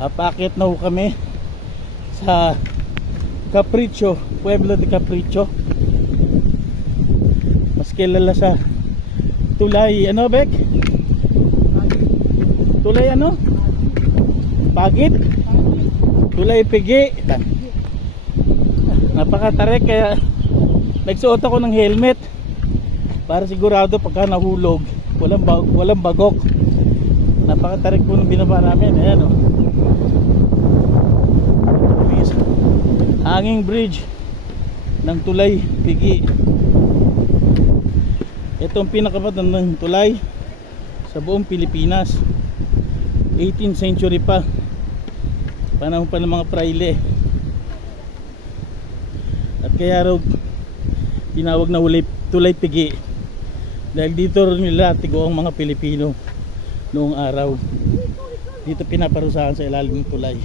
Apakit na ho kami sa Capricho, Pueblo de Capricho. Mas kilala sa Tulay, ano Bek? Tulay ano? Pagit? Tulay Pigi. Napakatarik kaya nagsuot ako ng helmet para sigurado pagka nahulog walang bagok. Napakatarik po ng binaba namin. Ayan o. Hanging bridge ng Tulay Pigi. Ito ang pinakamatandang tulay sa buong Pilipinas. 18th century pa, panahon pa ng mga praile. At kaya raw tinawag na Tulay Pigi dahil dito nila tigo ang mga Pilipino noong araw. Dito pinaparusahan sa ilalim ng tulay.